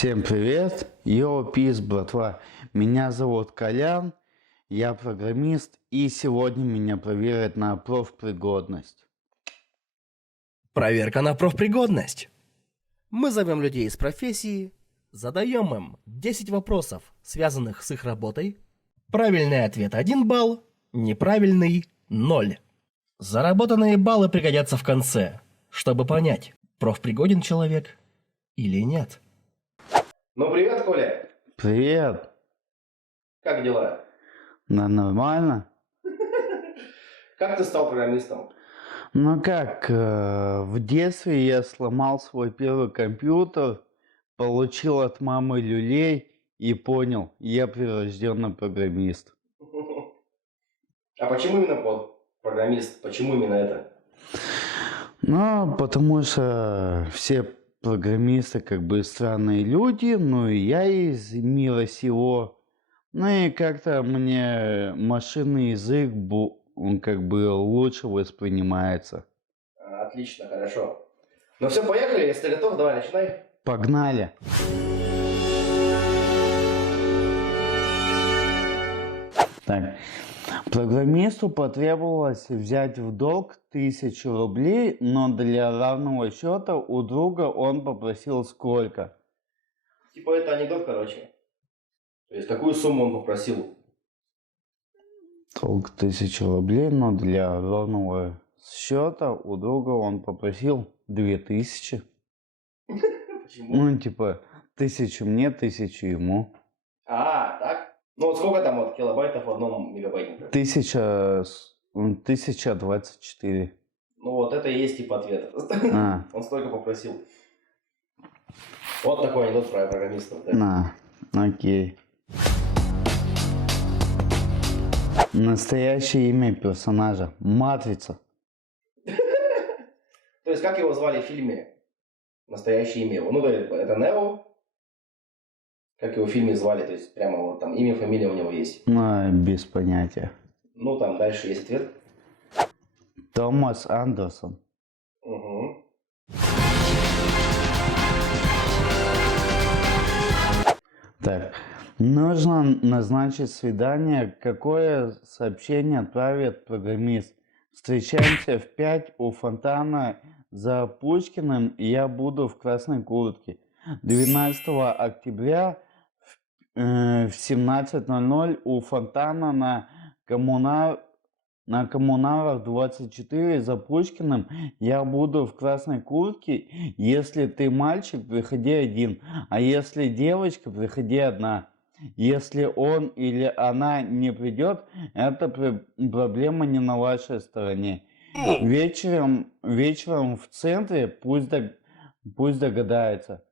Всем привет, йоу, пис, братва. Меня зовут Колян, я программист, и сегодня меня проверят на профпригодность. Проверка на профпригодность. Мы зовем людей из профессии, задаем им 10 вопросов, связанных с их работой. Правильный ответ 1 балл, неправильный 0. Заработанные баллы пригодятся в конце, чтобы понять, профпригоден человек или нет. Ну, привет, Коля. Привет. Как дела? Да нормально? Как ты стал программистом? Ну как, в детстве я сломал свой первый компьютер, получил от мамы люлей и понял, я прирожденный программист. А почему именно программист? Почему именно это? Ну, потому что все программисты как бы странные люди, ну и я из мира сего. Ну и как-то мне машинный язык он как бы лучше воспринимается. Отлично, хорошо. Ну все, поехали, если ты готов, давай начинай. Погнали! Так, программисту потребовалось взять в долг 1000 рублей, но для равного счета у друга он попросил сколько? Типа это анекдот, короче. То есть какую сумму он попросил? Долг 1000 рублей, но для равного счета у друга он попросил 2000. Почему? Ну, типа, 1000 мне, 1000 ему. Так? Ну вот сколько там вот килобайтов в одном мегабайте? 1024. Ну вот это и есть типа ответ. А. Он столько попросил. Вот такой анекдот про программистов. Да? Окей. Настоящее имя персонажа. Матрица. То есть как его звали в фильме? Настоящее имя его. Ну, это Нео. Как его в фильме звали, то есть прямо вот там имя, фамилия у него есть. Без понятия. Ну, там дальше есть ответ. Томас Андерсон. Угу. Так, нужно назначить свидание. Какое сообщение отправит программист? Встречаемся в 5 у фонтана за Пушкиным, и я буду в красной куртке. 12 октября в 17:00 у фонтана на Коммунарах 24 за Пушкиным я буду в красной куртке. Если ты мальчик, приходи один, а если девочка, приходи одна. Если он или она не придет, это проблема не на вашей стороне. Вечером в центре пусть догадается.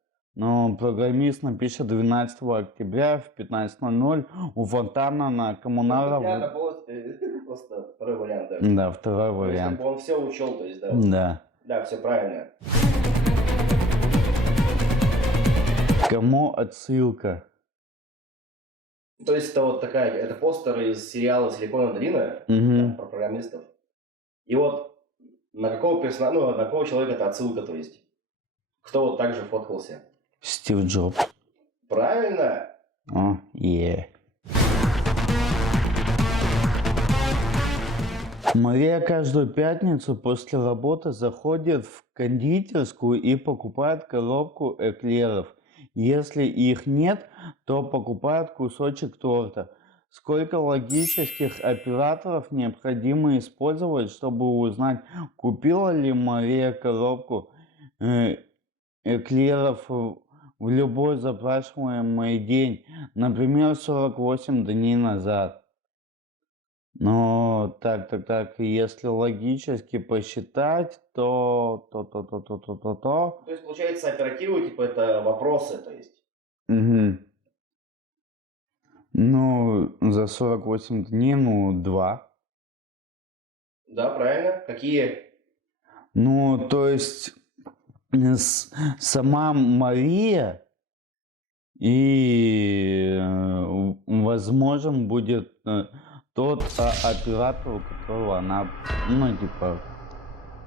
Но программист напишет 12 октября в 15:00 у фонтана на Коммунарах. Это просто второй вариант, да. Да, второй вариант. То есть, он все учел, то есть, да. Да. Да, все правильно. Кому отсылка? То есть это вот такая, это постер из сериала «Силиконовая долина», Угу. про программистов. И вот на какого персонажа, ну, на какого человека это отсылка, то есть. Кто вот так же фоткался? Стив Джобс. Правильно? Мария каждую пятницу после работы заходит в кондитерскую и покупает коробку эклеров. Если их нет, то покупает кусочек торта. Сколько логических операторов необходимо использовать, чтобы узнать, купила ли Мария коробку эклеров в любой запрашиваемый день, например, 48 дней назад? Ну, так, если логически посчитать, то. То есть, получается, оперативы, типа, это вопросы, то есть. Угу. Ну, за 48 дней, 2. Да, правильно. Какие? Ну, то есть, сама Мария и возможен будет тот оператор, у которого она,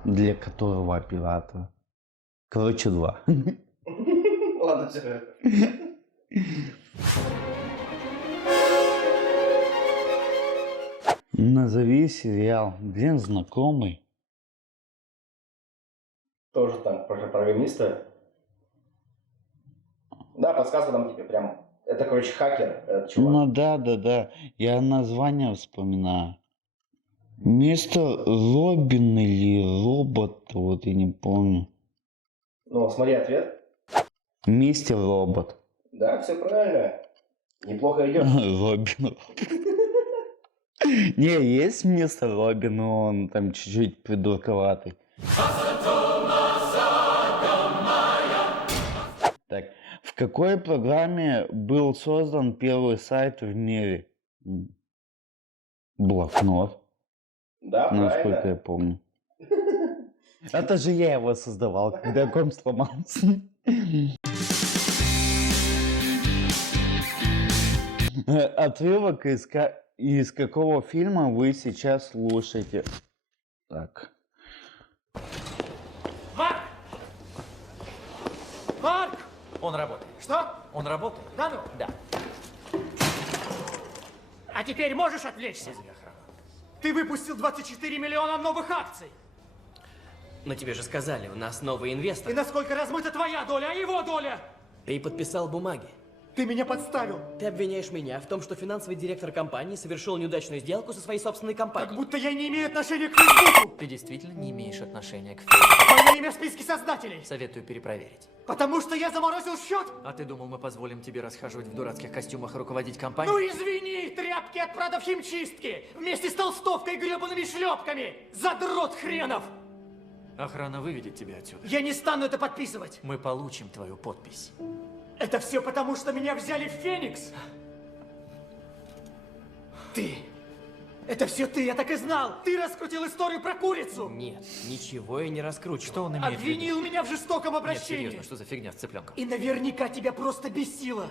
для которого оператора. Короче, 2. Ладно, все. Назови сериал. Блин, знакомый. Тоже там программиста. Да, подсказка там тебе прям. Это, короче, хакер, этот чувак. Ну да. Я название вспоминаю. Мистер Робин или робот, вот я не помню. Ну, смотри ответ. Мистер Робот. Да, все правильно. Неплохо идет. Робин. Не, есть мистер Робин, но он там чуть-чуть придурковатый. Так, в какой программе был создан первый сайт в мире? Блокнот, Да, насколько я правильно. помню. Это же я его создавал, когда комп сломался. Отрывок из какого фильма вы сейчас слушаете? Так. Марк! Марк! Он работает. Что? Он работает? Да ну? Да. А теперь можешь отвлечься? Ты выпустил 24 миллиона новых акций. Но тебе же сказали, у нас новый И инвестор. насколько размыта твоя доля, а его доля? Ты подписал бумаги. Ты меня подставил. Ты обвиняешь меня в том, что финансовый директор компании совершил неудачную сделку со своей собственной Как компанией. будто я не имею отношения к Фейсбуку. Ты действительно не имеешь отношения к Фейсбуку. Мое имя в списке создателей. Советую перепроверить. Потому что я заморозил счет. А ты думал, мы позволим тебе расхаживать в дурацких костюмах и руководить Ну компанией? извини, тряпки от Прада в химчистке. Вместе с толстовкой и гребаными шлепками. Задрот хренов. Охрана выведет тебя отсюда. Я не стану это подписывать. Мы получим твою подпись. Это все потому, что меня взяли в Феникс? Ты! Это все ты, я так и знал! Ты раскрутил историю про курицу! Нет, ничего я не раскручивал. Что он имеет в виду? Обвинил меня в жестоком Нет, обращении! серьезно, что за фигня с цыпленком? И наверняка тебя просто бесило,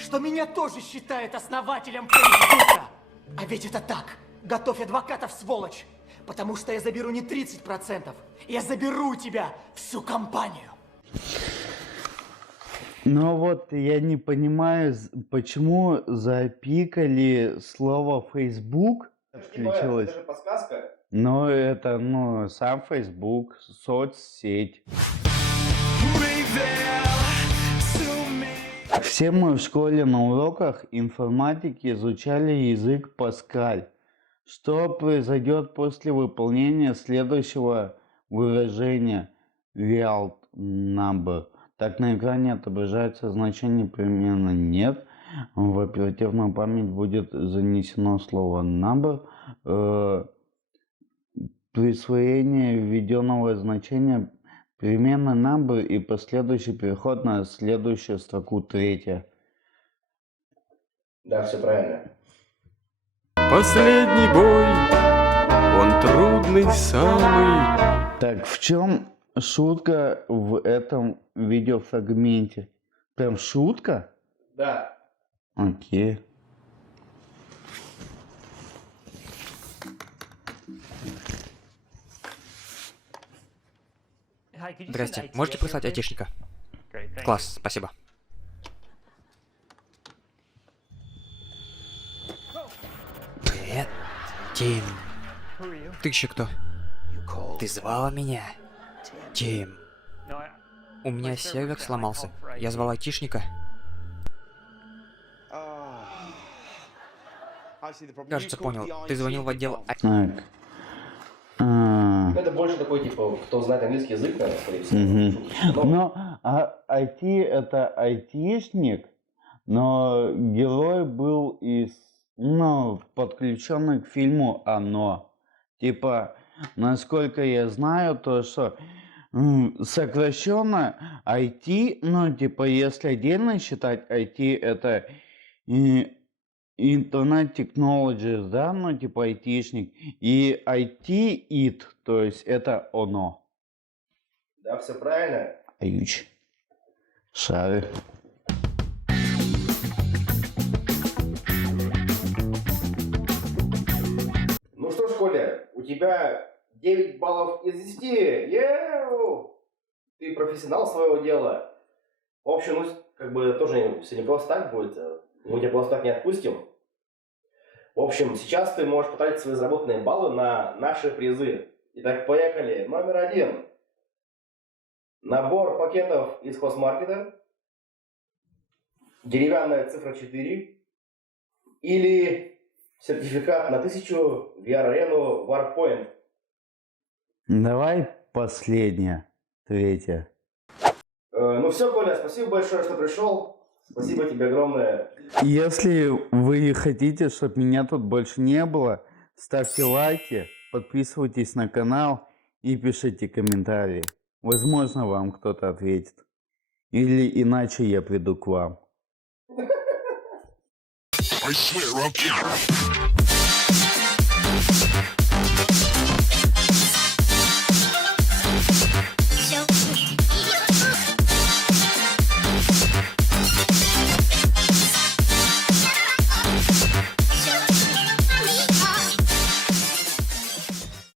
что меня тоже считают основателем Фейсбука! А ведь это так! Готовь адвокатов, сволочь! Потому что я заберу не 30%, я заберу у тебя всю компанию! Но вот я не понимаю, почему запикали слово Facebook. Включилось. Это же подсказка. Но это, сам Facebook, соцсеть. Все мы в школе на уроках информатики изучали язык Паскаль. Что произойдет после выполнения следующего выражения real number? Так на экране отображается значение примерно нет. В оперативную память будет занесено слово number. Присвоение введенного значения переменной number и последующий переход на следующую строку третья. Да, все правильно. Последний бой, он трудный самый. Так, в чем шутка в этом видеофрагменте? Прям шутка? Да. Окей. Здрасте, можете прислать айтишника? Класс, спасибо. Привет, Тим. Ты еще кто? Ты звала меня? Тим. У меня сервер сломался. Я звал айтишника. Кажется, понял. Ты звонил в отдел... Так. Это больше такой, типа, кто знает английский язык, наверное, скорее всего. Мгм. Но Но IT это айтишник, но герой был подключенный к фильму «Оно». Типа, насколько я знаю, то что сокращенно IT, если отдельно считать IT, это Internet Technologies, да, айтишник, и IT, то есть это оно. да, все правильно. Аюч. Шары. Ну что ж, Коля, у тебя 9 баллов из 10. Еу! Ты профессионал своего дела. В общем, ну, как бы тоже все не просто так будет. Мы тебя просто так не отпустим. В общем, сейчас ты можешь потратить свои заработанные баллы на наши призы. Итак, поехали. Номер 1. Набор пакетов из хозмаркета. Деревянная цифра 4. Или сертификат на 1000 в VR-арену Warpoint. Давай последнее, третье. Ну все, Коля, спасибо большое, что пришел. Спасибо тебе огромное. Если вы хотите, чтобы меня тут больше не было, ставьте лайки, подписывайтесь на канал и пишите комментарии. Возможно, вам кто-то ответит. Или иначе я приду к вам. I swear I'll kill.